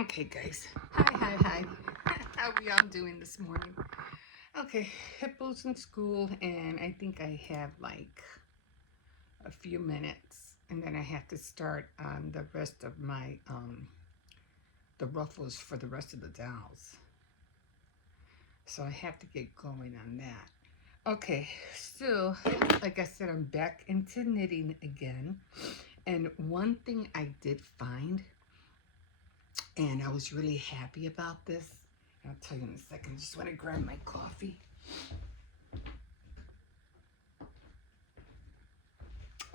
Okay, guys. Hi. How are y'all doing this morning? Okay, Hippo's in school, and I think I have like a few minutes, and then I have to start on the rest of my the ruffles for the rest of the dolls. So I have to get going on that. Okay, so like I said, I'm back into knitting again, and one thing I did find, and I was really happy about this. I'll tell you in a second. I just want to grab my coffee.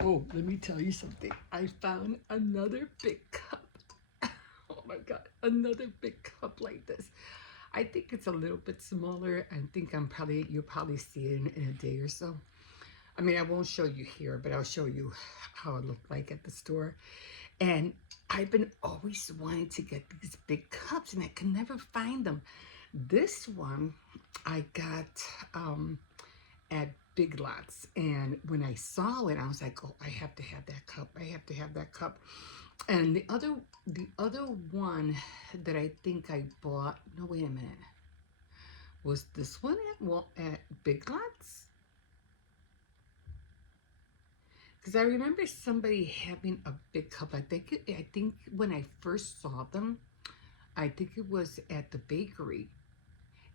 Oh, let me tell you something. I found another big cup. Oh my God, another big cup like this. I think it's a little bit smaller. I think you'll probably see it in a day or so. I mean, I won't show you here, but I'll show you how it looked like at the store. And I've been always wanting to get these big cups, and I can never find them. This one I got at Big Lots, and when I saw it, I was like, "Oh, I have to have that cup. I have to have that cup." And the other one that I think I bought. No, wait a minute. Was this one at Big Lots? Because I remember somebody having a big cup. I think when I first saw them, I think it was at the bakery,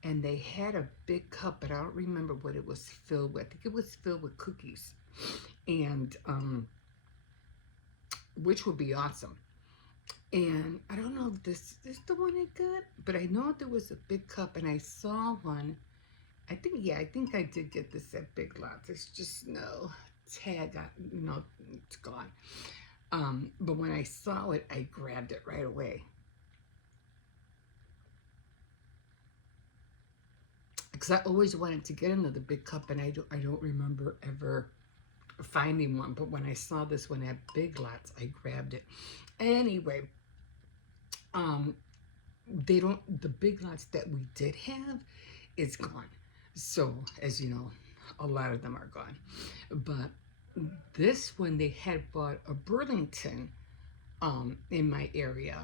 and they had a big cup, but I don't remember what it was filled with. I think it was filled with cookies, and which would be awesome. And I don't know if this is the one I got, but I know there was a big cup, and I saw one. I think I did get this at Big Lots. There's just no tag on, it's gone. But when I saw it, I grabbed it right away. Because I always wanted to get another big cup, and I don't remember ever finding one. But when I saw this one at Big Lots, I grabbed it. Anyway, um, the Big Lots that we did have is gone. So as you know, a lot of them are gone. But this one they had bought a Burlington in my area,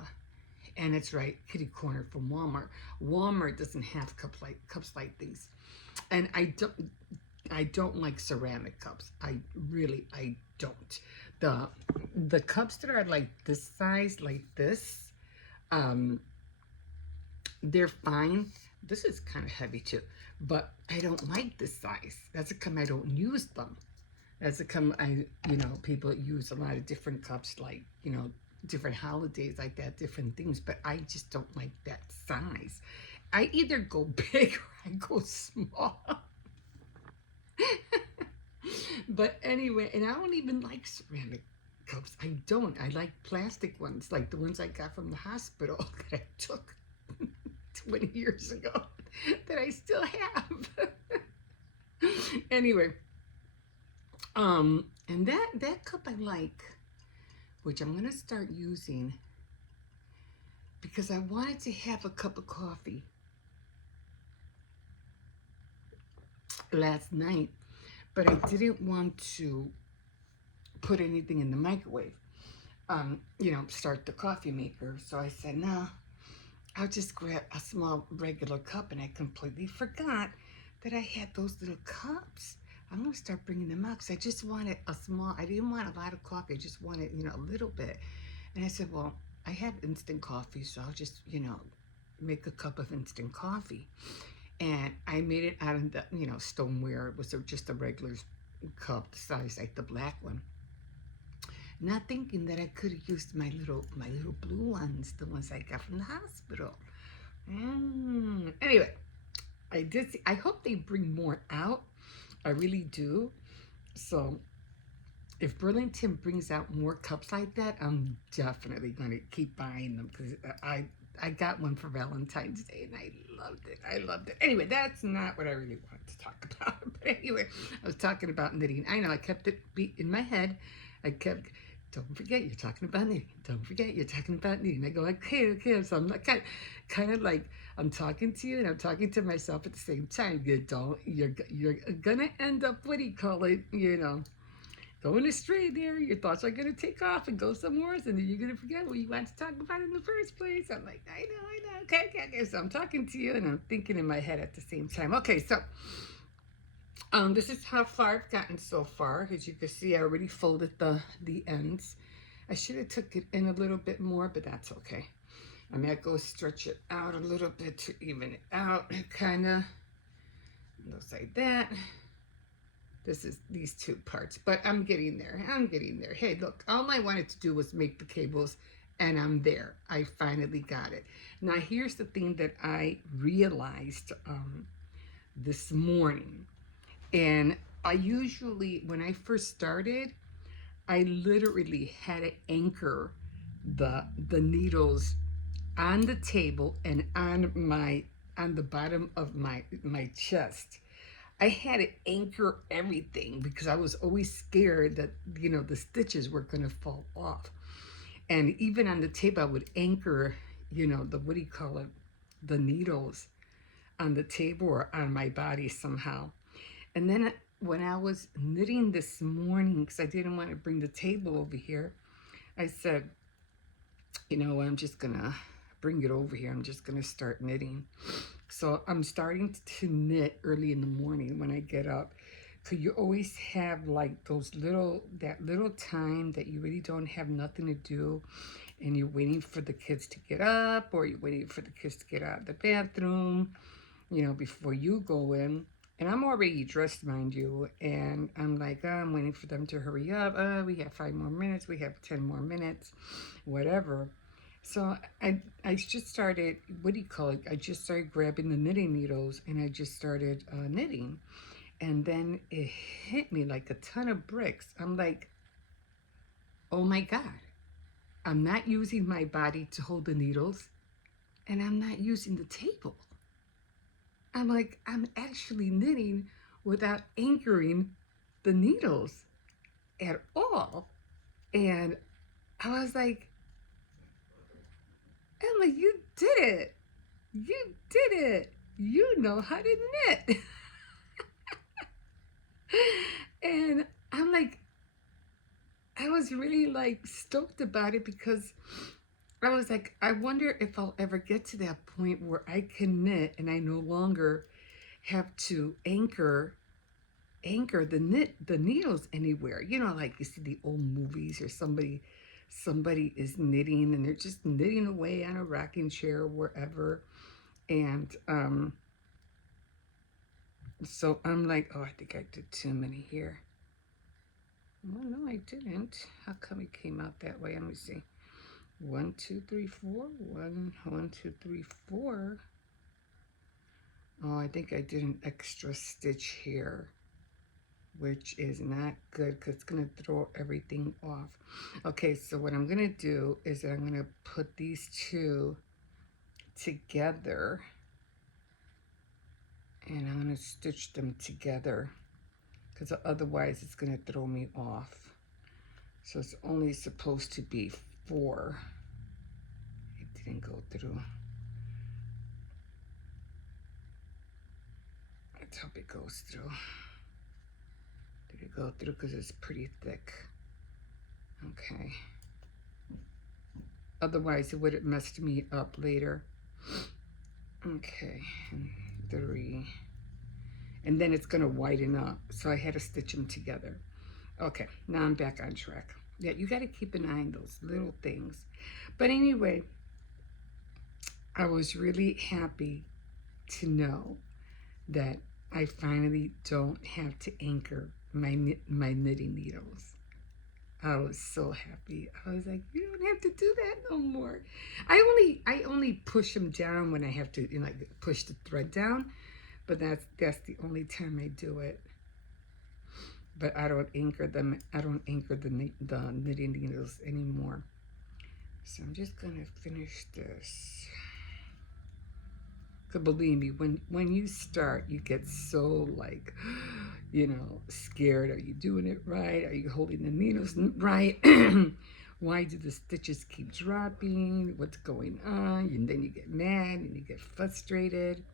and it's right kitty corner from Walmart. Walmart doesn't have cups like these, and I don't like ceramic cups. I don't. The cups that are like this size, like this, um, they're fine. This is kind of heavy too, but I don't like this size. That's a come I don't use them. That's a come people use a lot of different cups, like different holidays like that, different things. But I just don't like that size. I either go big or I go small. But anyway, and I don't even like ceramic cups. I don't. I like plastic ones, like the ones I got from the hospital that I took 20 years ago that I still have. Anyway, and that cup I like, which I'm gonna start using because I wanted to have a cup of coffee last night, but I didn't want to put anything in the microwave. Start the coffee maker. So I said, no, I'll just grab a small regular cup, and I completely forgot that I had those little cups. I'm gonna start bringing them out because I just wanted a small. I didn't want a lot of coffee. I just wanted, a little bit. And I said, well, I have instant coffee, so I'll just, make a cup of instant coffee. And I made it out of the, stoneware. It was just a regular cup, the size like the black one. Not thinking that I could have used my little blue ones, the ones I got from the hospital. Anyway, I did. I hope they bring more out. I really do. So if Burlington brings out more cups like that, I'm definitely going to keep buying them because I got one for Valentine's Day and I loved it. I loved it. Anyway, that's not what I really wanted to talk about. But anyway, I was talking about knitting. I know I kept it in my head. I kept, don't forget you're talking about knitting. Don't forget you're talking about knitting. I go, okay. So I'm not kind of like I'm talking to you and I'm talking to myself at the same time. You're gonna end up, what do you call it? going astray there. Your thoughts are going to take off and go somewhere else, and then you're going to forget what you wanted to talk about in the first place. I'm like, I know. Okay. So I'm talking to you, and I'm thinking in my head at the same time. Okay, so this is how far I've gotten so far. As you can see, I already folded the ends. I should have took it in a little bit more, but that's okay. I might go stretch it out a little bit to even it out, kind of. Looks like that. This is these two parts, but I'm getting there. Hey, look, all I wanted to do was make the cables, and I'm there. I finally got it. Now, here's the thing that I realized this morning. And I usually, when I first started, I literally had to anchor the needles on the table and on the bottom of my chest. I had to anchor everything because I was always scared that, the stitches were going to fall off. And even on the tape, I would anchor, what do you call it? The needles on the table or on my body somehow. And then when I was knitting this morning, because I didn't want to bring the table over here, I said, I'm just going to bring it over here. I'm just going to start knitting. So I'm starting to knit early in the morning when I get up. So you always have like that little time that you really don't have nothing to do, and you're waiting for the kids to get up, or you're waiting for the kids to get out of the bathroom, before you go in. And I'm already dressed, mind you, and I'm like, I'm waiting for them to hurry up. We have 5 more minutes. We have 10 more minutes, whatever. So I just started, what do you call it? I just started grabbing the knitting needles, and I just started knitting. And then it hit me like a ton of bricks. I'm like, oh my God, I'm not using my body to hold the needles, and I'm not using the table. I'm like, I'm actually knitting without anchoring the needles at all. And I was like, Emma, you did it. You did it. You know how to knit. And I'm like, I was really like stoked about it because I was like, I wonder if I'll ever get to that point where I can knit and I no longer have to anchor the needles anywhere. Like you see the old movies, or somebody is knitting and they're just knitting away on a rocking chair or wherever. And so I'm like, oh, I think I did too many here. Oh no, I didn't. How come it came out that way? Let me see. 1, 2, 3, 4. 1, 2, 3, 4. Oh, I think I did an extra stitch here, which is not good because it's going to throw everything off. Okay, so what I'm going to do is I'm going to put these two together, and I'm going to stitch them together because otherwise it's going to throw me off. So it's only supposed to be 4. It didn't go through. Let's hope it goes through. Did it go through? Because it's pretty thick. Okay. Otherwise, it would have messed me up later. Okay, and 3. And then it's going to widen up. So I had to stitch them together. Okay, now I'm back on track. Yeah, you got to keep an eye on those little things. But anyway, I was really happy to know that I finally don't have to anchor my knitting needles. I was so happy. I was like, you don't have to do that no more. I only push them down when I have to, like push the thread down, but that's the only time I do it. But I don't anchor them. I don't anchor the knitting needles anymore. So I'm just gonna finish this. Because believe me, when you start, you get so like, scared. Are you doing it right? Are you holding the needles right? Why do the stitches keep dropping? What's going on? And then you get mad and you get frustrated.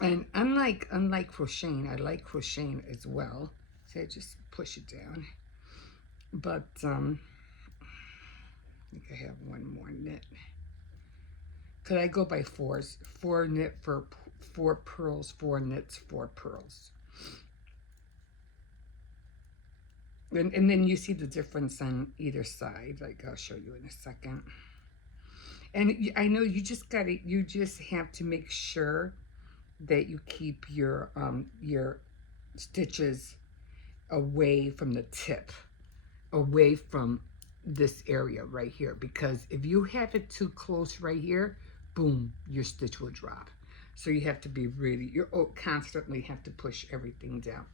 And unlike crocheting, I like crocheting as well. So I just push it down. But I think I have one more knit. Could I go by fours? 4 knit for 4 pearls, 4 knits, 4 pearls. And then you see the difference on either side. Like I'll show you in a second. And I know you just have to make sure that you keep your stitches away from the tip, away from this area right here, because if you have it too close right here, boom, your stitch will drop. So you have to be really, you constantly have to push everything down.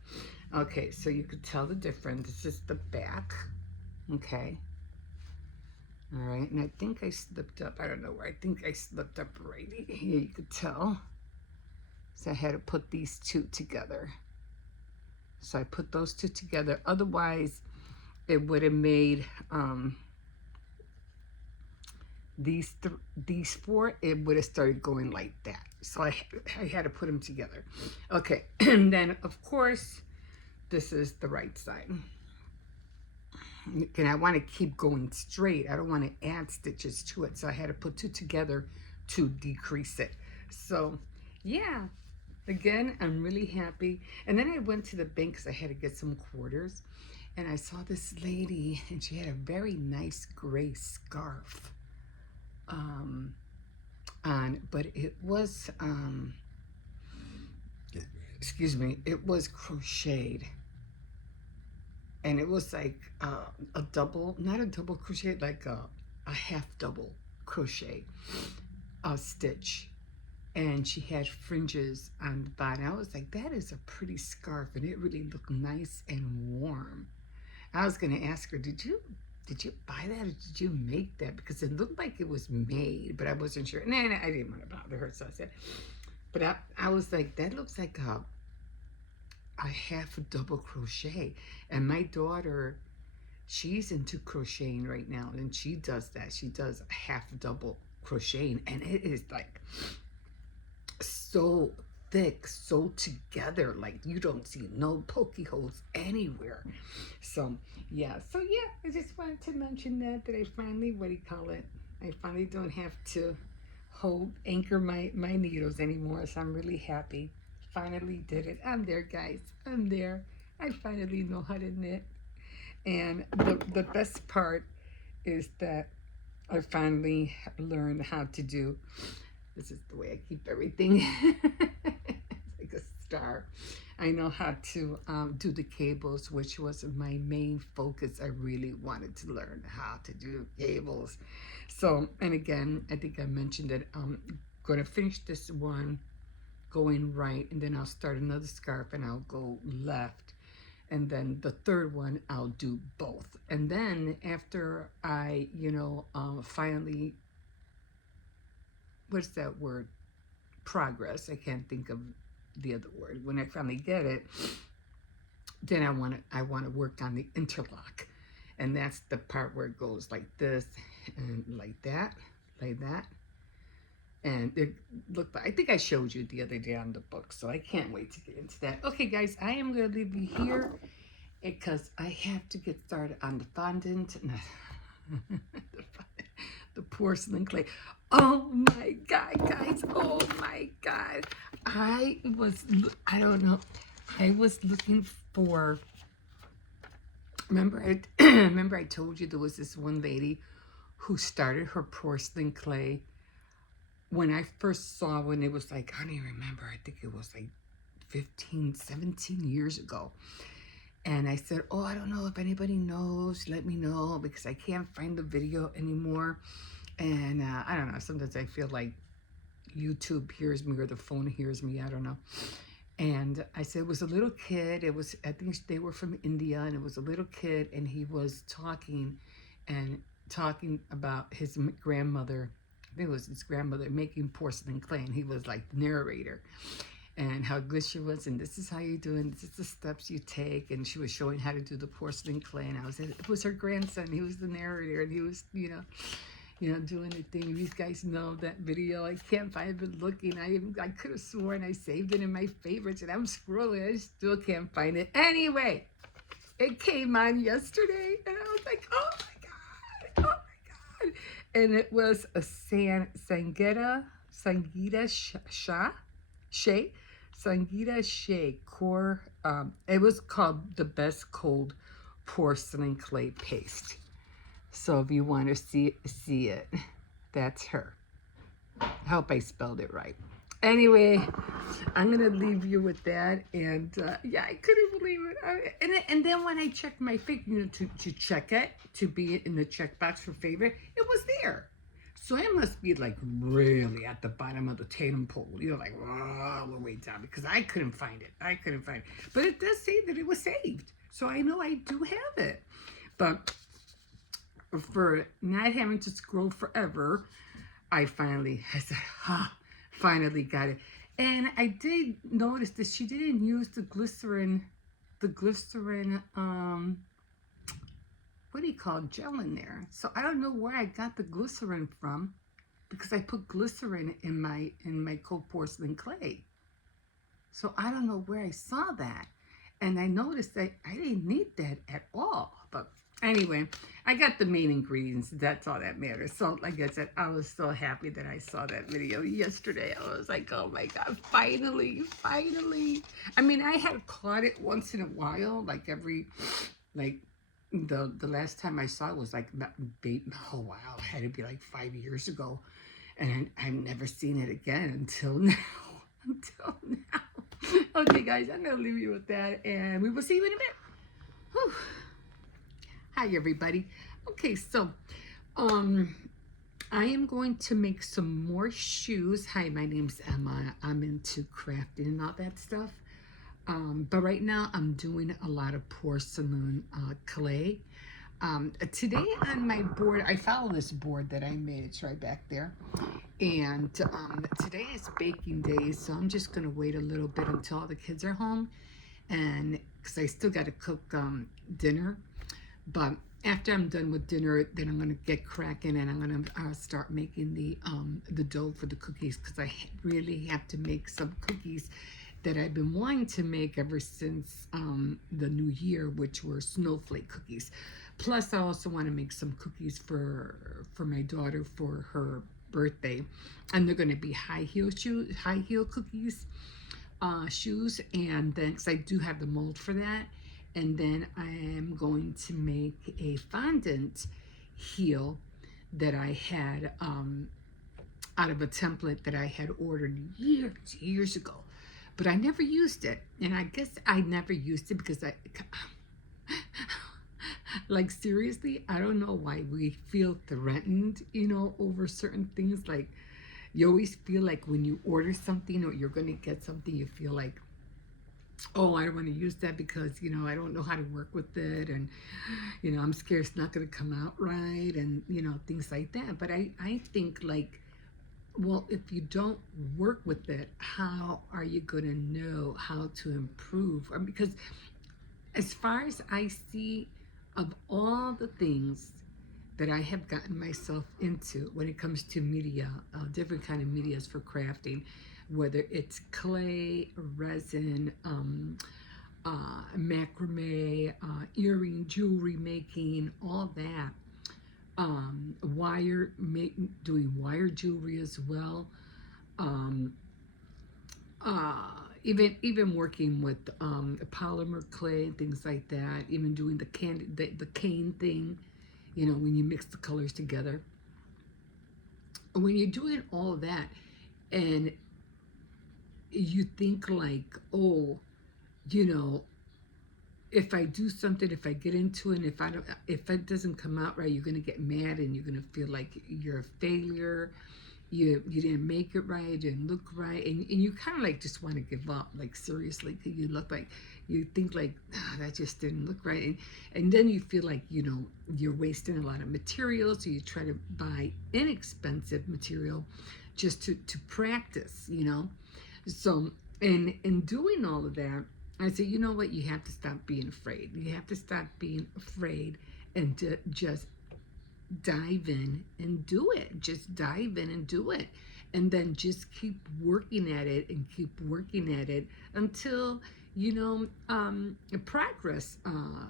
Okay, so you could tell the difference. This is the back, okay. All right, and I think I slipped up. I don't know where. I think I slipped up right here. You could tell. So I had to put these two together. So I put those two together. Otherwise, it would have made these 4. It would have started going like that. So I had to put them together. Okay, and then of course, this is the right side. And I want to keep going straight. I don't want to add stitches to it. So I had to put 2 together to decrease it. So yeah, again, I'm really happy. And then I went to the bank because I had to get some quarters. And I saw this lady and she had a very nice gray scarf on, but it was, excuse me, it was crocheted. And it was like a double, not a double crochet, like a half double crochet stitch. And she had fringes on the bottom. I was like, that is a pretty scarf, and it really looked nice and warm. I was gonna ask her, did you buy that or did you make that? Because it looked like it was made, but I wasn't sure. Nah, I didn't want to bother her, so I said, but I was like, that looks like a half double crochet. And my daughter, she's into crocheting right now, and she does that. She does a half double crocheting, and it is like so thick, so together, like you don't see no pokey holes anywhere. So yeah, I just wanted to mention that I finally, I finally don't have to anchor my needles anymore. So I'm really happy. Finally did it. I'm there, guys. I'm there. I finally know how to knit. And the best part is that I finally learned how to do, this is the way I keep everything. It's like a star. I know how to do the cables, which was my main focus. I really wanted to learn how to do cables. So, and again, I think I mentioned that I'm going to finish this one going right, and then I'll start another scarf and I'll go left, and then the third one I'll do both. And then after I finally, what's that word, progress, I can't think of the other word, when I finally get it, then I want to work on the interlock, and that's the part where it goes like this and like that, like that. And it looked, I think I showed you the other day on the book, so I can't wait to get into that. Okay, guys, I am going to leave you here because I have to get started on the fondant, the porcelain clay. Oh my God, guys, oh my God. I don't know, I was looking for, remember I told you there was this one lady who started her porcelain clay. When I first saw, when it was like, I don't even remember, I think it was like 15, 17 years ago. And I said, oh, I don't know if anybody knows, let me know, because I can't find the video anymore. And I don't know, sometimes I feel like YouTube hears me or the phone hears me, I don't know. And I said, it was a little kid, I think they were from India, and it was a little kid, and he was talking about his grandmother, I think it was his grandmother, making porcelain clay, and he was like the narrator, and how good she was, and this is how you do it, this is the steps you take, and she was showing how to do the porcelain clay, and it was her grandson, he was the narrator, and he was, doing the thing. These guys know that video. I can't find it looking. I could have sworn I saved it in my favorites, and I'm scrolling. I still can't find it. Anyway, It came on yesterday, and I was like, oh my God, oh my God. And it was a Sangita Shea, Sangita Shea core. It was called the best cold porcelain clay paste. So if you want to see it, that's her. I hope I spelled it right. Anyway, I'm gonna leave you with that, and yeah, I couldn't believe it. And then when I checked my favorite, to check it, to be in the checkbox for favorite, it was there. So it must be like really at the bottom of the totem pole, like all the way down, because I couldn't find it. I couldn't find it, but it does say that it was saved, so I know I do have it. But for not having to scroll forever, I finally got it. And I did notice that she didn't use the glycerin, what do you call it, gel in there. So I don't know where I got the glycerin from, because I put glycerin in my cold porcelain clay. So I don't know where I saw that. And I noticed that I didn't need that at all. But anyway, I got the main ingredients. That's all that matters. So like I said, I was so happy that I saw that video yesterday. I was like, oh my God, finally. I mean, I had caught it once in a while, like the last time I saw it was like, oh wow, it had to be like 5 years ago. And I've never seen it again until now. Okay, guys, I'm going to leave you with that, and we will see you in a bit. Whew. Hi, everybody. Okay, so I am going to make some more shoes. Hi, my name's Emma. I'm into crafting and all that stuff. But right now, I'm doing a lot of porcelain clay. Today on my board, I follow this board that I made. It's right back there. And today is baking day, so I'm just going to wait a little bit until all the kids are home, and because I still got to cook dinner. But after I'm done with dinner, then I'm going to get cracking, and I'm going to start making the dough for the cookies, because I really have to make some cookies that I've been wanting to make ever since the new year, which were snowflake cookies. Plus, I also want to make some cookies for my daughter for her birthday, and they're going to be high heel cookies, shoes, and then because I do have the mold for that, and then I am going to make a fondant heel that I had out of a template that I had ordered years ago, but I never used it, and I guess I never used it because like seriously, I don't know why we feel threatened, over certain things. Like you always feel like when you order something or you're going to get something, you feel like, oh, I don't want to use that because, I don't know how to work with it. And, I'm scared it's not going to come out right. And, things like that. But I think like, well, if you don't work with it, how are you going to know how to improve? Because as far as I see, of all the things that I have gotten myself into when it comes to media, different kind of medias for crafting, whether it's clay, resin, macrame, earring, jewelry making, all that, doing wire jewelry as well, even working with polymer clay, things like that, even doing the cane thing, when you mix the colors together. When you're doing all of that, and you think like, oh, if I do something, if I get into it, and if it doesn't come out right, you're gonna get mad, and you're gonna feel like you're a failure. You didn't make it right, you didn't look right, and you kind of like just want to give up, like seriously, because you think like, that just didn't look right, and then you feel like you're wasting a lot of material, so you try to buy inexpensive material just to practice, So in doing all of that, I say, you know what, you have to stop being afraid. You have to stop being afraid and to just dive in and do it. Just dive in and do it. And then just keep working at it and keep working at it until progress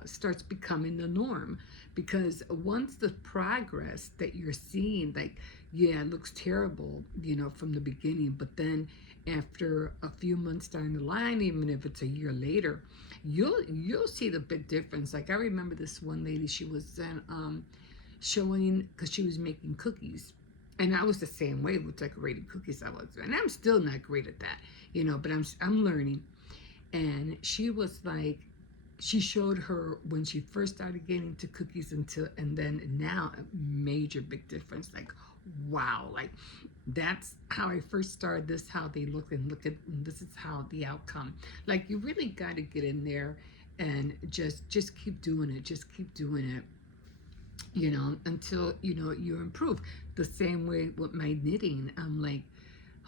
starts becoming the norm, because once the progress that you're seeing, like, yeah, it looks terrible, from the beginning, but then after a few months down the line, even if it's a year later, you'll see the big difference. Like, I remember this one lady, she was then showing, because she was making cookies. And I was the same way with decorating cookies. I was, and I'm still not great at that, but I'm learning. And she was like, she showed her when she first started getting into cookies, and then now a major big difference. Like, wow, like, that's how I first started, this how they look, and this is how the outcome. Like, you really got to get in there and just keep doing it, just keep doing it, until you improve. The same way with my knitting, I'm like,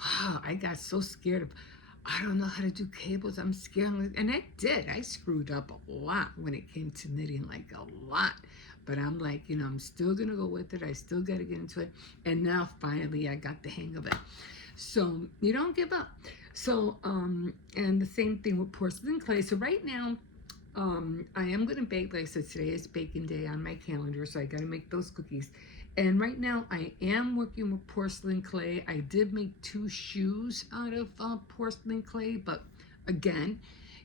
oh, I got so scared of, I don't know how to do cables, I'm scared. And I screwed up a lot when it came to knitting, like a lot. But I'm like, I'm still gonna go with it, I still gotta get into it. And now finally I got the hang of it. So you don't give up. So and the same thing with porcelain clay. So right now, I am going to bake. Like I said, today is baking day on my calendar, so I got to make those cookies. And right now, I am working with porcelain clay. I did make 2 shoes out of porcelain clay, but again,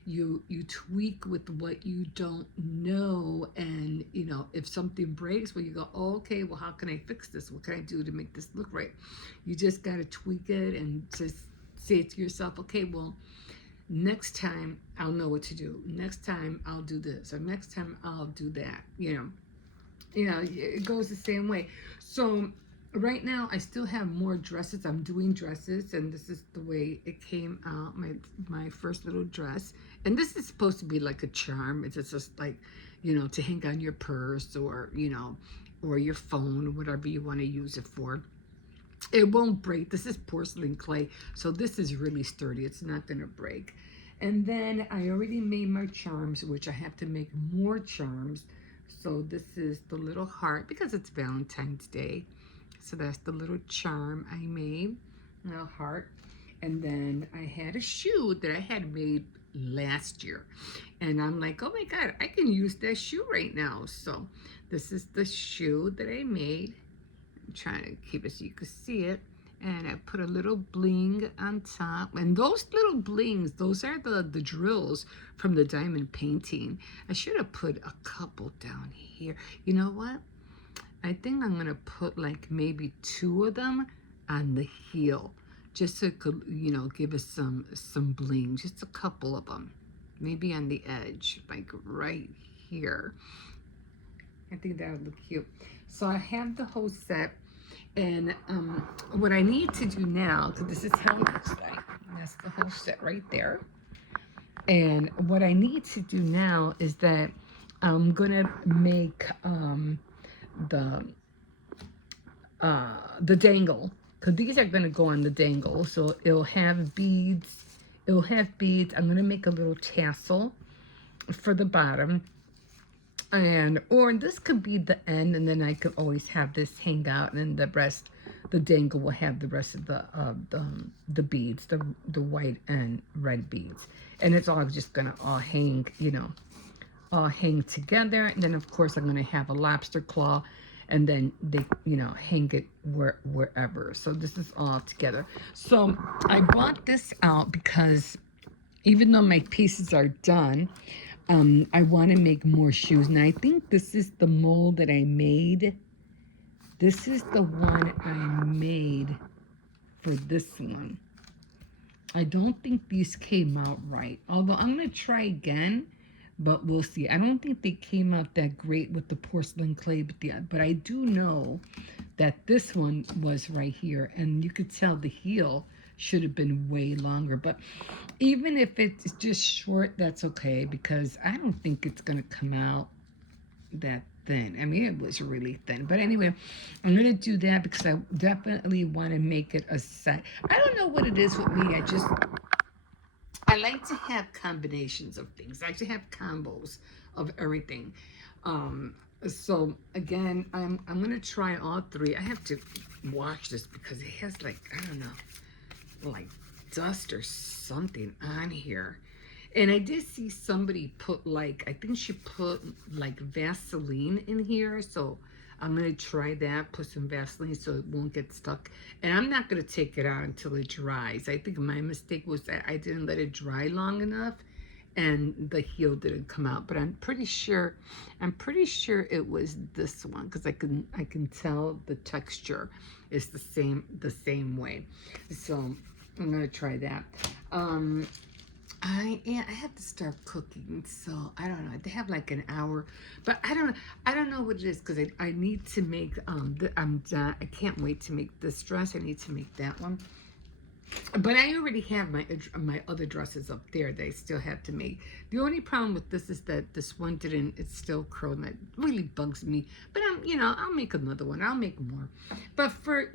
you tweak with what you don't know, and if something breaks, well, you go, oh, okay, well, how can I fix this? What can I do to make this look right? You just got to tweak it and just say to yourself, okay, well, next time I'll know what to do. Next time I'll do this, or next time I'll do that. It goes the same way. So right now I still have more dresses. I'm doing dresses, and this is the way it came out. My first little dress, and this is supposed to be like a charm. It's just like, to hang on your purse, or or your phone, or whatever you want to use it for. It won't break. This is porcelain clay, so this is really sturdy. It's not going to break. And then I already made my charms, which I have to make more charms. So this is the little heart, because it's Valentine's Day. So that's the little charm I made, a heart. And then I had a shoe that I had made last year. And I'm like, oh my God, I can use that shoe right now. So this is the shoe that I made. I'm trying to keep it so you can see it. And I put a little bling on top. And those little blings, those are the drills from the diamond painting. I should have put a couple down here. You know what? I think I'm going to put like maybe 2 of them on the heel, just so it could, give us some bling. Just a couple of them. Maybe on the edge, like right here. I think that would look cute. So I have the whole set. And what I need to do now, because this is how it looks like. That's the whole set right there. And what I need to do now is that I'm going to make the dangle. Because these are going to go on the dangle. So it'll have beads. I'm going to make a little tassel for the bottom. Or this could be the end, and then I could always have this hang out, and then the rest, the dangle will have the rest of the beads, the white and red beads, and it's all just gonna all hang, all hang together. And then of course I'm gonna have a lobster claw, and then they, hang it wherever. So this is all together. So I bought this out because even though my pieces are done, I want to make more shoes. Now, I think this is the mold that I made. This is the one I made for this one. I don't think these came out right. Although I'm going to try again, but we'll see. I don't think they came out that great with the porcelain clay, but I do know that this one was right here. And you could tell the heel should have been way longer, but even if it's just short, that's okay, because I don't think it's gonna come out that thin. I mean, it was really thin, but anyway, I'm gonna do that because I definitely want to make it a set. I don't know what it is with me. I like to have combinations of things. I like to have combos of everything. So again, I'm gonna try all 3. I have to wash this because it has, like, I don't know, like dust or something on here. And I did see somebody put like, I think she put like Vaseline in here. So I'm going to try that, put some Vaseline so it won't get stuck. And I'm not going to take it out until it dries. I think my mistake was that I didn't let it dry long enough and the heel didn't come out. But I'm pretty sure it was this one because I can tell the texture is the same way. So I'm going to try that. I have to start cooking, so I don't know. They have like an hour, but I don't know what it is because I need to make I'm done. I can't wait to make this dress. I need to make that one, but I already have my other dresses up there that I still have to make. The only problem with this is that this one didn't. It's still curled, and it really bugs me. But I'll make another one. I'll make more. But for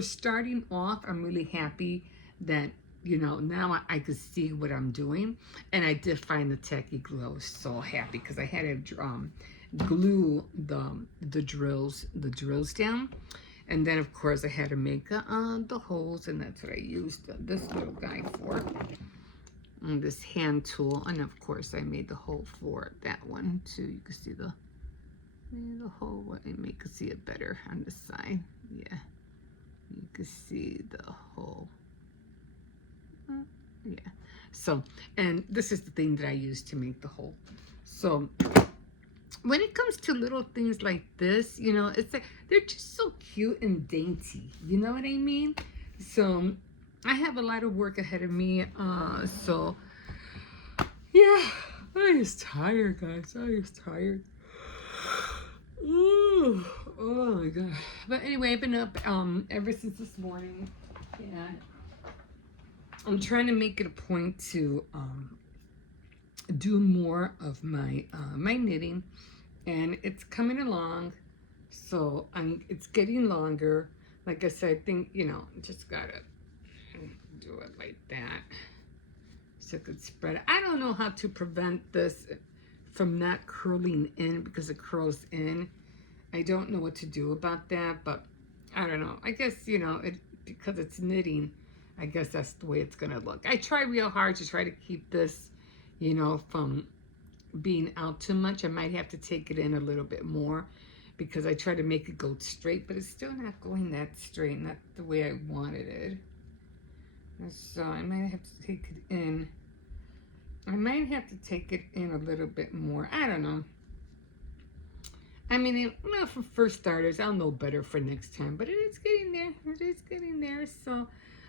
starting off, I'm really happy that now I could see what I'm doing. And I did find the tacky glue. I was so happy because I had to glue the drills down. And then, of course, I had to make the holes, and that's what I used this little guy for. And this hand tool. And, of course, I made the hole for that one, too. You can see the hole. And you can see it better on this side. Yeah. You can see the hole. Yeah. So, and this is the thing that I use to make the hole. So, when it comes to little things like this, it's like they're just so cute and dainty. You know what I mean? So, I have a lot of work ahead of me. So, yeah, I was tired, guys. I was tired. Ooh, oh my god. But anyway, I've been up ever since this morning, and I'm trying to make it a point to do more of my my knitting, and it's coming along. So it's getting longer. Like I said, I think just gotta do it like that so it could spread. I don't know how to prevent this from not curling in because it curls in. I don't know what to do about that, but I don't know. I guess because it's knitting. I guess that's the way it's going to look. I try real hard to try to keep this, from being out too much. I might have to take it in a little bit more because I try to make it go straight, but it's still not going that straight, not the way I wanted it. And so I might have to take it in. I might have to take it in a little bit more. I don't know. I mean, for first starters, I'll know better for next time, but it is getting there. It is getting there, so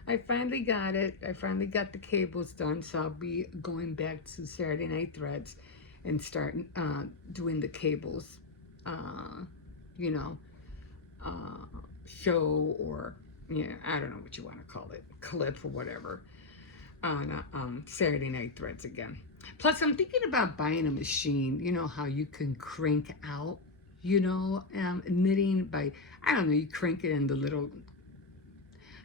I finally got it. I finally got the cables done, so I'll be going back to Saturday Night Threads and start doing the cables, show or, I don't know what you want to call it, clip or whatever, on Saturday Night Threads again. Plus, I'm thinking about buying a machine, how you can crank out, knitting by, I don't know, you crank it and the little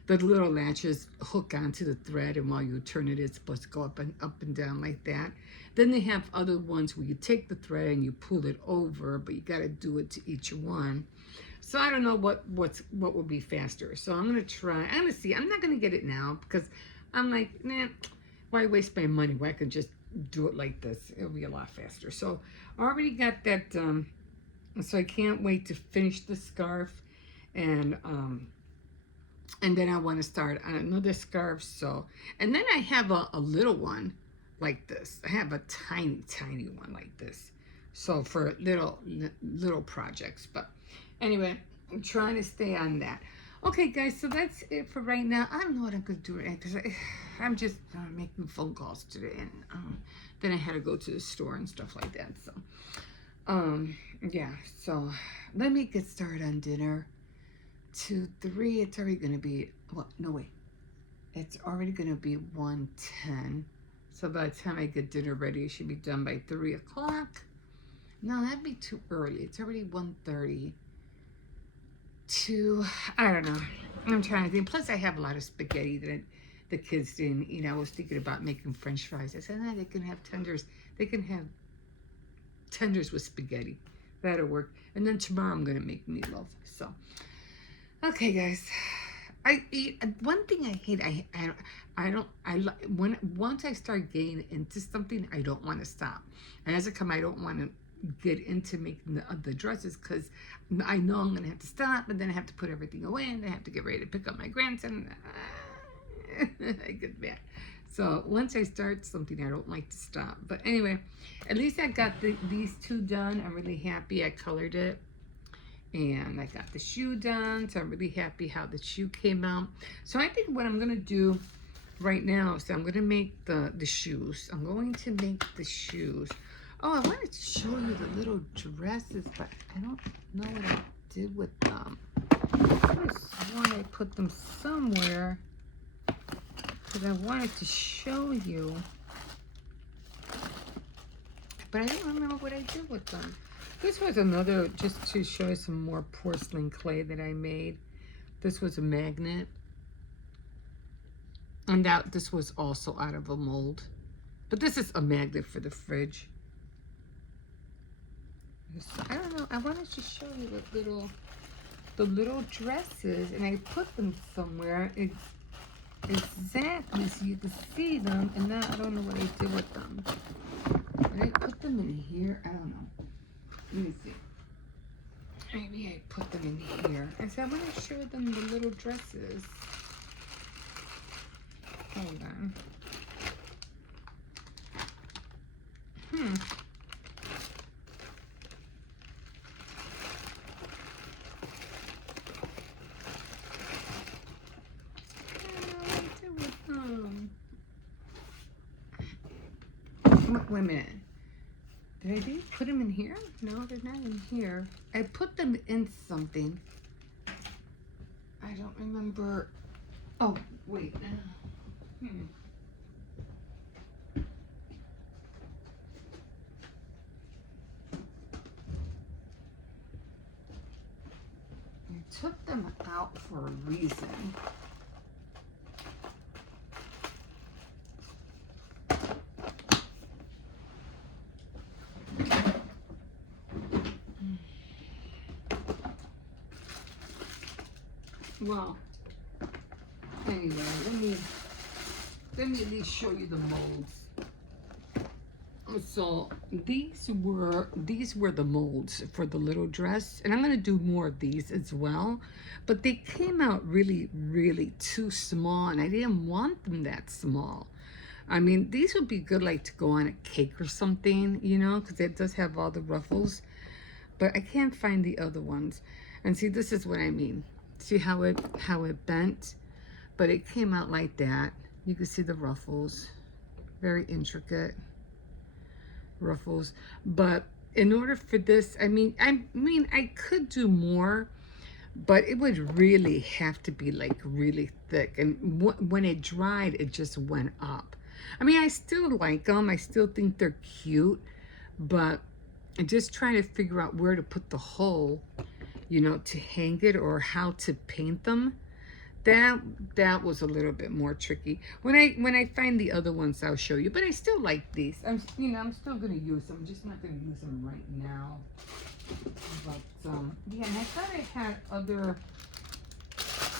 latches hook onto the thread, and while you turn it, it's supposed to go up and down like that. Then they have other ones where you take the thread and you pull it over, but you got to do it to each one. So I don't know what will be faster. So I'm gonna try. I'm gonna see. I'm not gonna get it now because I'm like, nah, why waste my money? Why I can just do it like this? It'll be a lot faster. So I already got that done. So I can't wait to finish the scarf, and then I want to start on another scarf. So, and then I have a little one like this. I have a tiny one like this. So for little projects. But anyway, I'm trying to stay on that. Okay, guys, so that's it for right now. I don't know what I'm going to do because I'm just making phone calls today. And then I had to go to the store and stuff like that. So, yeah. So let me get started on dinner. 2, 3, it's already going to be, well, no, wait. It's already going to be 1:10. So by the time I get dinner ready, it should be done by 3 o'clock. No, that'd be too early. It's already 1:30. I don't know. I'm trying to think. Plus, I have a lot of spaghetti that the kids didn't eat. I was thinking about making French fries. I said, they can have tenders. They can have tenders with spaghetti. That'll work. And then tomorrow I'm going to make meatloaf. So, okay, guys. I eat one thing I hate. I don't I when once I start getting into something, I don't want to stop. And as I come, I don't want to get into making the dresses because I know I'm gonna have to stop, and then I have to put everything away, and I have to get ready to pick up my grandson. I get mad. So once I start something, I don't like to stop. But anyway, at least I got these two done. I'm really happy. I colored it. And I got the shoe done, so I'm really happy how the shoe came out. So I think what I'm gonna do right now, so I'm gonna make the shoes. I'm going to make the shoes. Oh, I wanted to show you the little dresses, but I don't know what I did with them. I could have sworn I put them somewhere because I wanted to show you, but I don't remember what I did with them. This was another, just to show you some more porcelain clay that I made. This was a magnet. And this was also out of a mold. But this is a magnet for the fridge. I don't know, I wanted to show you the little dresses, and I put them somewhere exactly so you can see them, and now I don't know what I did with them. Did I put them in here? I don't know. Let me see. Maybe I put them in here. I said I want to show them the little dresses. Hold on. Wait a minute. Did I put them in here? No, they're not in here. I put them in something. I don't remember. Oh, wait. I took them out for a reason. Well, anyway, let me at least show you the molds. So these were the molds for the little dress, and I'm gonna do more of these as well. But they came out really, really too small, and I didn't want them that small. I mean, these would be good like to go on a cake or something, you know, because it does have all the ruffles. But I can't find the other ones. And see, this is what I mean. See how it bent? But it came out like that. You can see the ruffles. Very intricate ruffles. But in order for this, I mean I could do more, but it would really have to be like really thick. And when it dried, it just went up. I mean, I still like them. I still think they're cute, but I'm just trying to figure out where to put the hole, you know, to hang it, or how to paint them. That was a little bit more tricky. When I find the other ones, I'll show you. But I still like these. I'm still gonna use them. I'm just not gonna use them right now. But yeah, and I thought I had other.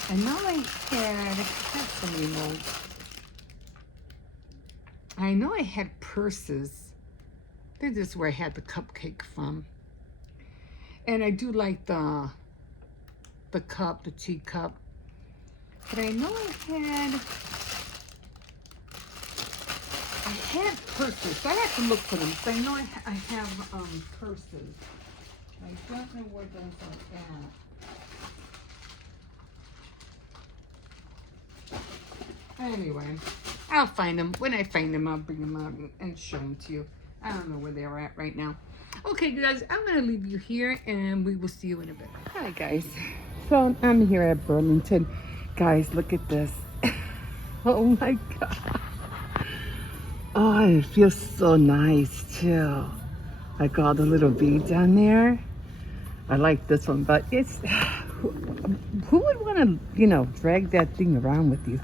I know I had so many molds. I know I had purses. This is where I had the cupcake from. And I do like the cup, the teacup. But I know I had purses. So I have to look for them. So I know I have purses. I don't know where those are at. Anyway, I'll find them. When I find them, I'll bring them out and show them to you. I don't know where they're at right now. Okay, guys, I'm going to leave you here, and we will see you in a bit. Hi, guys. So I'm here at Burlington. Guys, look at this. Oh, my God. Oh, it feels so nice, too. Like all the little beads on there. I like this one, but it's... Who would want to, you know, drag that thing around with you?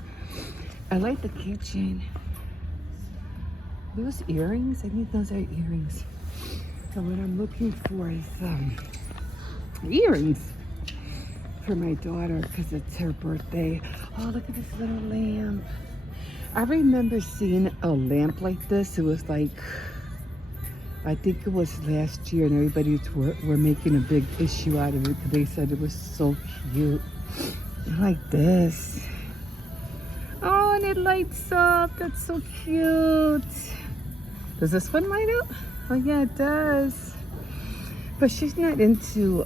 I like the keychain. Those earrings? I think those are earrings. So what I'm looking for is earrings. for my daughter because it's her birthday. Oh, look at this little lamp. I remember seeing a lamp like this. It was like, I think it was last year, and everybody were making a big issue out of it because they said it was so cute. I like this. Oh, and it lights up. That's so cute. Does this one light up? Oh, yeah, it does. But she's not into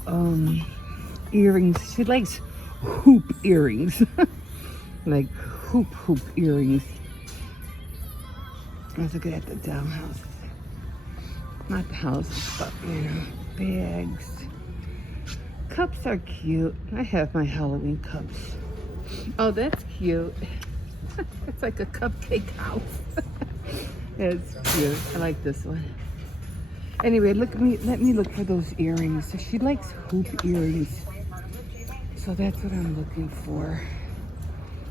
earrings. She likes hoop earrings. Like hoop earrings. Let's look at the dollhouses. Not the houses, but, you know, bags. Cups are cute. I have my Halloween cups. Oh, that's cute. It's like a cupcake house. It's cute. I like this one. Anyway, let me look for those earrings. So she likes hoop earrings. So that's what I'm looking for.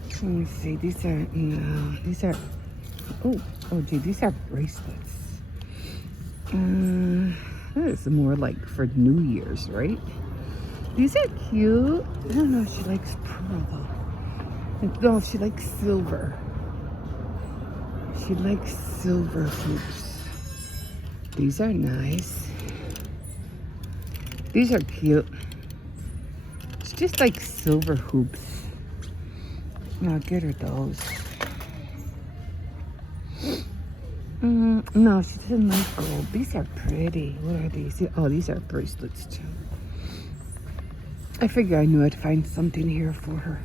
Let me see. These are, no, these are, oh gee, these are bracelets. This is more like for New Year's, right? These are cute. I don't know if she likes pearl though. No, she likes silver. She likes silver hoops. These are nice. These are cute. She just likes silver hoops. I'll get her those. No, she doesn't like gold. These are pretty. What are these? Oh, these are bracelets too. I figure I knew I'd find something here for her.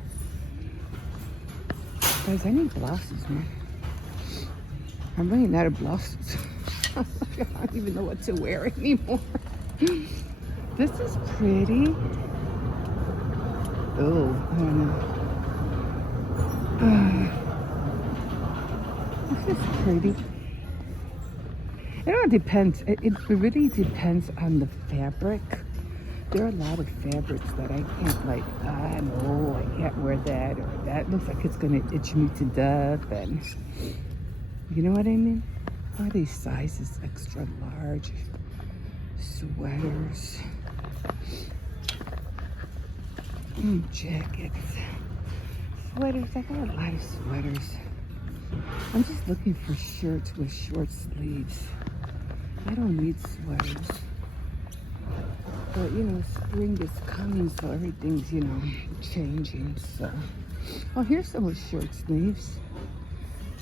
Guys, I need blouses, man. I'm running out of blouses. I don't even know what to wear anymore. This is pretty. Oh, I don't know. This is pretty. It all depends. It really depends on the fabric. There are a lot of fabrics that I can't, like, no, I can't wear that, or that looks like it's gonna itch me to death, and you know what I mean? All these sizes, extra large, sweaters, jackets, sweaters. I got a lot of sweaters. I'm just looking for shirts with short sleeves. I don't need sweaters. But, you know, spring is coming, so everything's, you know, changing, so. Oh, here's some with short sleeves.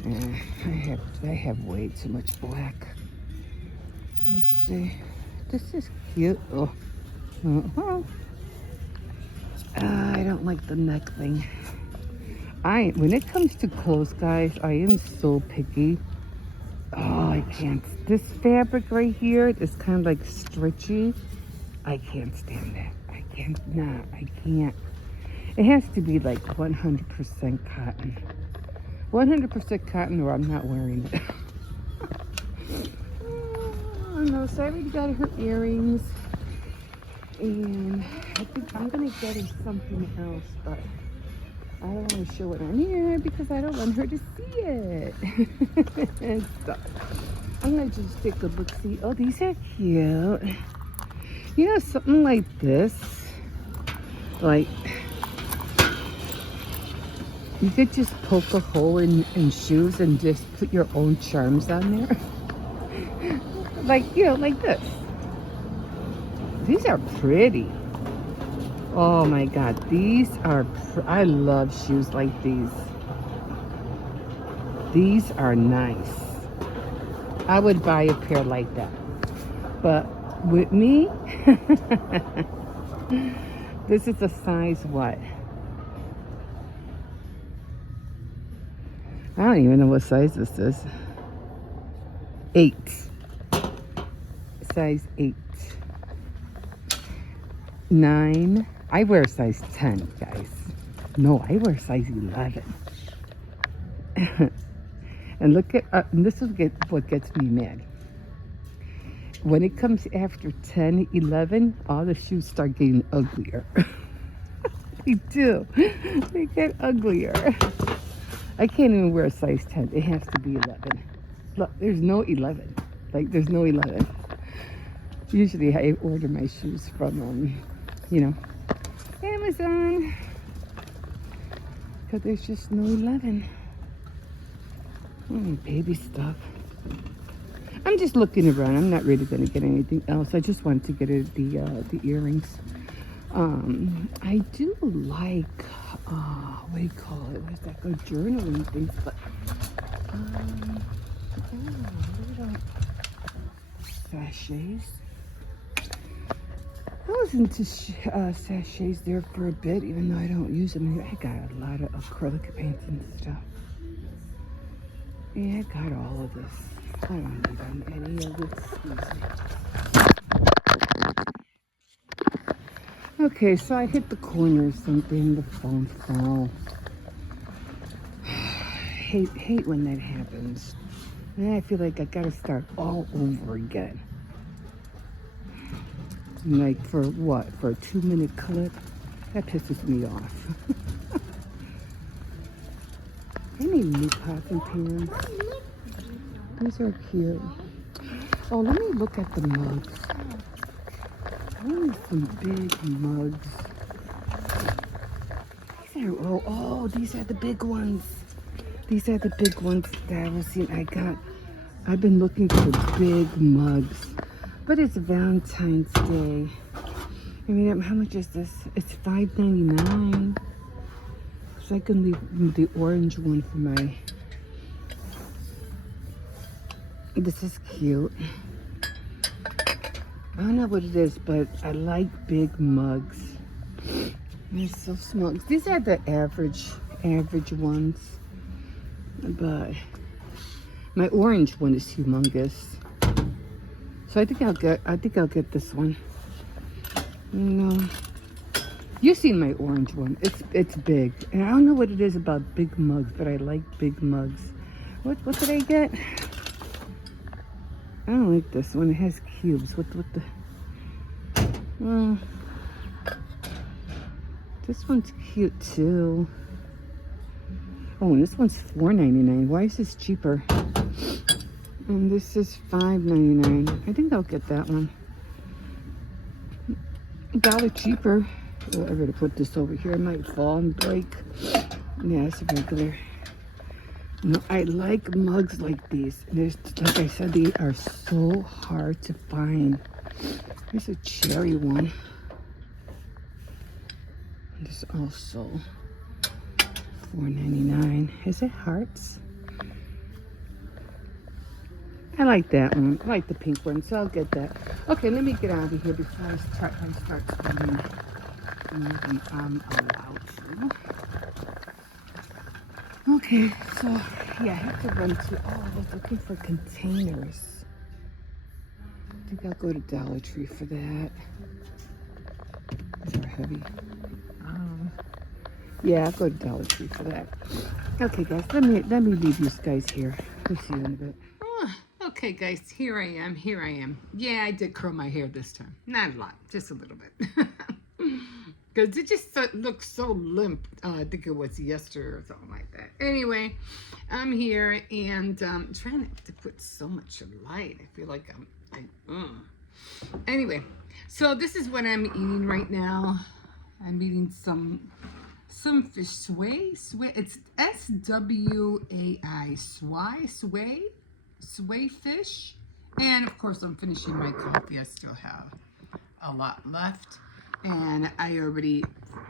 I have way too much black. Let's see. This is cute. Oh. I don't like the neck thing. When it comes to clothes, guys, I am so picky. Oh, I can't. This fabric right here is kind of like stretchy. I can't stand that. I can't. It has to be like 100% cotton. 100% cotton, or I'm not wearing it. Oh no, so I already got her earrings. And I think I'm going to get her something else, but I don't want to show it on here because I don't want her to see it. So I'm going to just take a look, see. Oh, these are cute. You know, something like this, like, you could just poke a hole in shoes and just put your own charms on there. Like, you know, like this. These are pretty. Oh my God, these are, I love shoes like these. These are nice. I would buy a pair like that. But with me, this is a size what? I don't even know what size this is. 8. Size 8. 9. I wear size 10, guys. No, I wear size 11. And look at, and this is what gets me mad. When it comes after 10, 11, all the shoes start getting uglier. They do. They get uglier. I can't even wear a size 10. It has to be 11. Look, there's no 11. Like, there's no 11. Usually I order my shoes from, you know. Amazon. Because there's just no 11. Baby stuff. I'm just looking around. I'm not really going to get anything else. I just wanted to get the earrings. I do like, what do you call it? What is that? Go journaling things, but, little sachets. I was into sachets there for a bit, even though I don't use them. I got a lot of acrylic paints and stuff. Yeah, I got all of this. I don't need any of this. Okay, so I hit the corner or something. The phone fell. Hate when that happens. And I feel like I gotta start all over again. Like for what? For a 2-minute clip? That pisses me off. I need new pots and pans. These are cute. Oh, let me look at the mugs. I need some big mugs. These are, oh, these are the big ones. These are the big ones that I was seeing. I've been looking for big mugs. But it's Valentine's Day. I mean, how much is this? It's $5.99. So I can leave the orange one for my... This is cute. I don't know what it is, but I like big mugs. They're so small. These are the average ones. But my orange one is humongous. So I think I'll get this one. No. You've seen my orange one. It's big. And I don't know what it is about big mugs, but I like big mugs. What did I get? I don't like this one. It has cubes. What the... this one's cute too. Oh, and this one's $4.99. Why is this cheaper? And this is $5.99. I think I'll get that one. $1 cheaper. Oh, I better put this over here. It might fall and break. Yeah, it's a regular. No, I like mugs like these. There's, like I said, they are so hard to find. Here's a cherry one. There's also $4.99. Is it hearts? I like that one. I like the pink one, so I'll get that. Okay, let me get out of here before I start spending more than I'm allowed to. Okay, so yeah, I have to run to. Oh, I was looking for containers. I think I'll go to Dollar Tree for that. These are heavy. Yeah, I'll go to Dollar Tree for that. Okay, guys, let me leave you guys here. We'll see you in a bit. Okay, guys, here I am. Yeah, I did curl my hair this time. Not a lot, just a little bit. Because it just looks so limp. I think it was yesterday or something like that. Anyway, I'm here and trying not to put so much light. I feel like Anyway, so this is what I'm eating right now. I'm eating some fish sway. It's SWAI. Sway fish. And of course, I'm finishing my coffee. I still have a lot left. And I already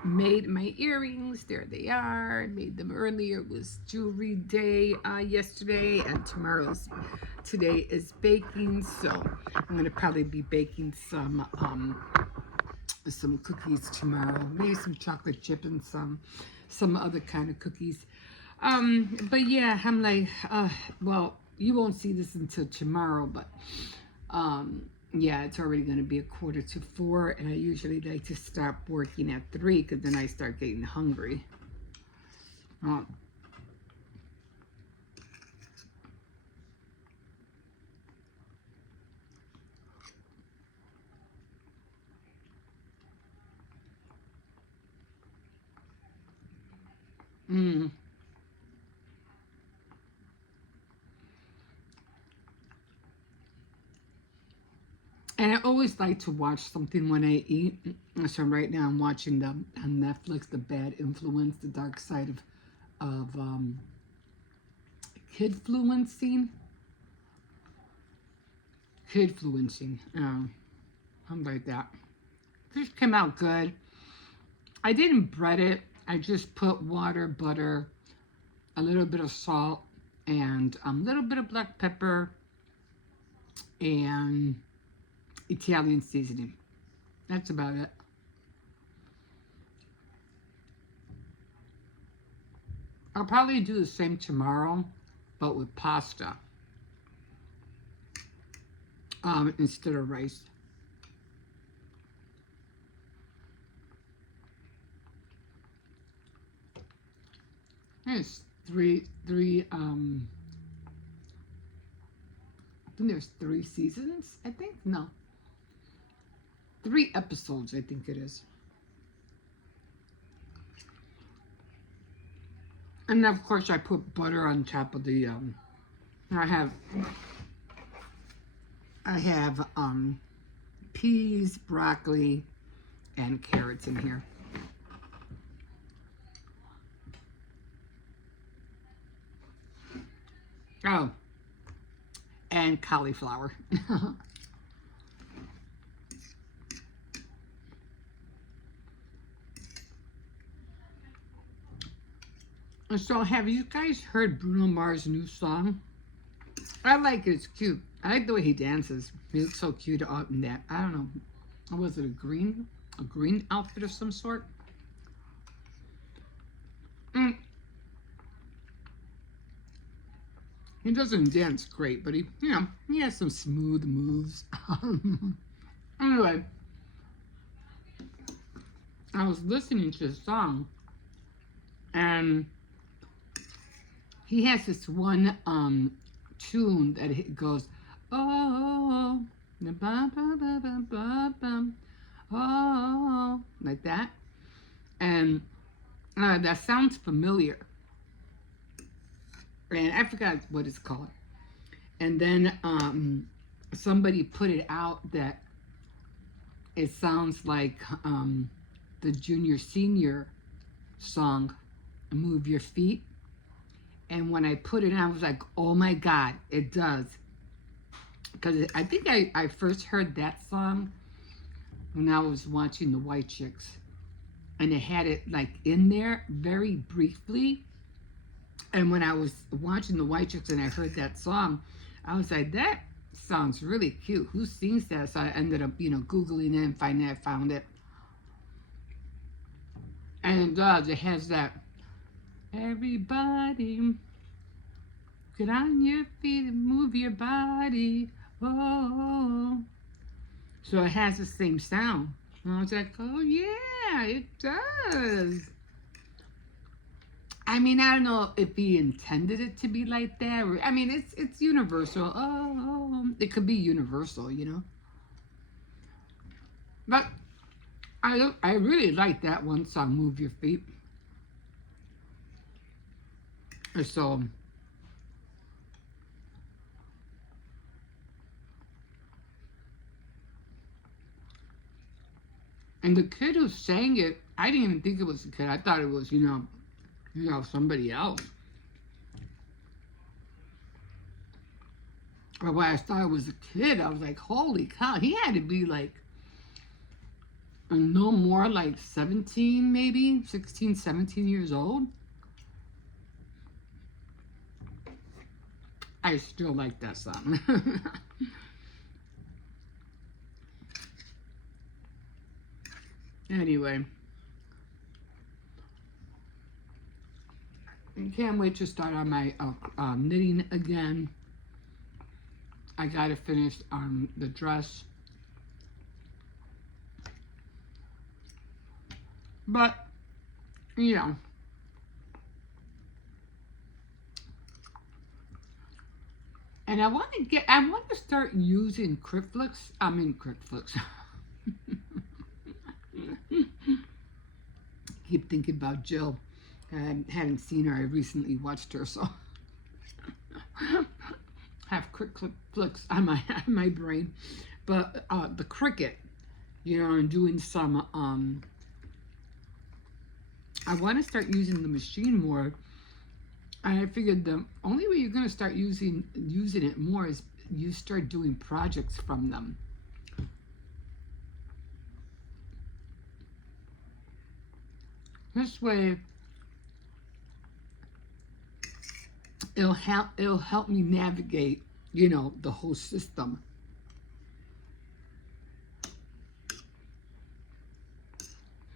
made my earrings. There they are. I made them earlier. It was jewelry day yesterday, and today is baking. So I'm gonna probably be baking some cookies tomorrow. Maybe some chocolate chip and some other kind of cookies. But yeah, I'm like, well, you won't see this until tomorrow, but yeah, it's already going to be 3:45, and I usually like to stop working at 3 because then I start getting hungry. And I always like to watch something when I eat. So right now I'm watching on Netflix, The Bad Influence, The Dark Side of Kidfluencing. Kidfluencing. Something like that. This came out good. I didn't bread it. I just put water, butter, a little bit of salt, and a little bit of black pepper, and Italian seasoning. That's about it. I'll probably do the same tomorrow, but with pasta instead of rice. There's three. I think there's 3 seasons. I think no, 3 episodes. I think it is. And of course, I put butter on top of the. I have peas, broccoli, and carrots in here. Oh, and cauliflower. So, have you guys heard Bruno Mars' new song? I like it. It's cute. I like the way he dances. He looks so cute out in that. I don't know. Was it a green outfit of some sort? Mm. He doesn't dance great, but he has some smooth moves. Anyway, I was listening to the song, and he has this one tune that it goes, oh, ba ba ba ba ba ba, oh, like that, and that sounds familiar, and I forgot what it's called. And then somebody put it out that it sounds like the Junior Senior song, Move Your Feet. And when I put it on, I was like, oh my God, it does. Because I think I first heard that song when I was watching The White Chicks. And it had it like in there very briefly. And when I was watching The White Chicks and I heard that song, I was like, that sounds really cute. Who sings that? So I ended up, Googling it and finding I found it. And it does. It has that. Everybody, get on your feet and move your body. Oh. So it has the same sound. And I was like, oh yeah, it does. I mean, I don't know if he intended it to be like that. I mean, it's universal. Oh, it could be universal, But I really like that one song, Move Your Feet. So, and the kid who sang it, I didn't even think it was a kid. I thought it was, somebody else. But when I thought it was a kid, I was like, holy cow, he had to be like, no more like 17, maybe 16, 17 years old. I still like that song. Anyway, I can't wait to start on my knitting again. I gotta finish the dress. But, and I want to start using Critflix. Critflix. Keep thinking about Jill. I hadn't seen her. I recently watched her, so have Critflix on my brain. But the Cricut, you know, and doing some, I want to start using the machine more. And I figured the only way you're going to start using it more is you start doing projects from them. This way, it'll help me navigate, you know, the whole system.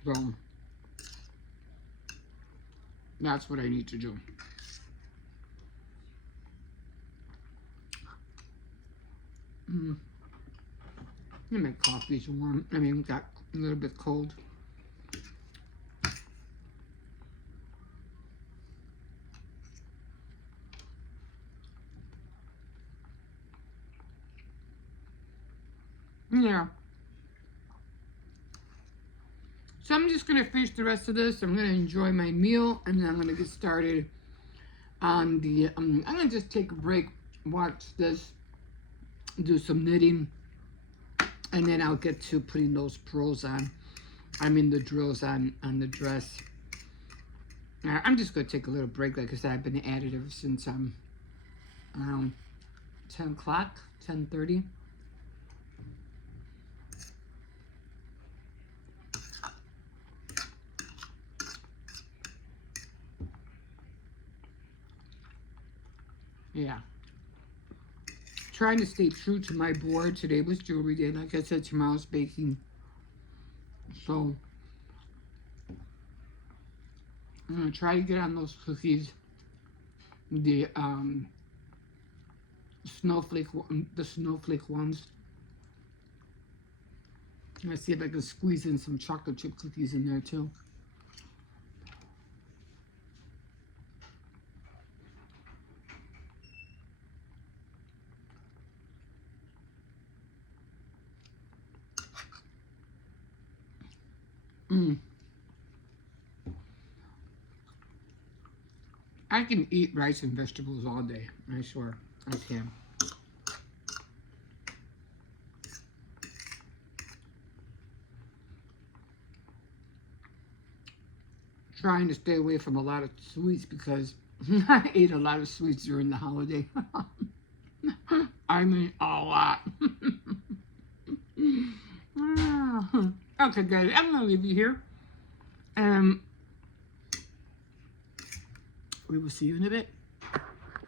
So that's what I need to do. My coffee's warm. I mean, got a little bit cold. Yeah. So I'm just going to finish the rest of this. I'm going to enjoy my meal, and then I'm going to get started on the, I'm going to just take a break, watch this, do some knitting, and then I'll get to putting those pearls on. I mean the drills on the dress. I'm just going to take a little break. Like I said, I've been at it ever since around 10 o'clock, 10:30. Yeah. Trying to stay true to my board. Today was jewelry day. Like I said, tomorrow's baking. So I'm going to try to get on those cookies. The snowflake ones. Let's see if I can squeeze in some chocolate chip cookies in there too. I can eat rice and vegetables all day. I swear, I can. Trying to stay away from a lot of sweets because I ate a lot of sweets during the holiday. I mean, a lot. Okay, guys, I'm going to leave you here. We will see you in a bit.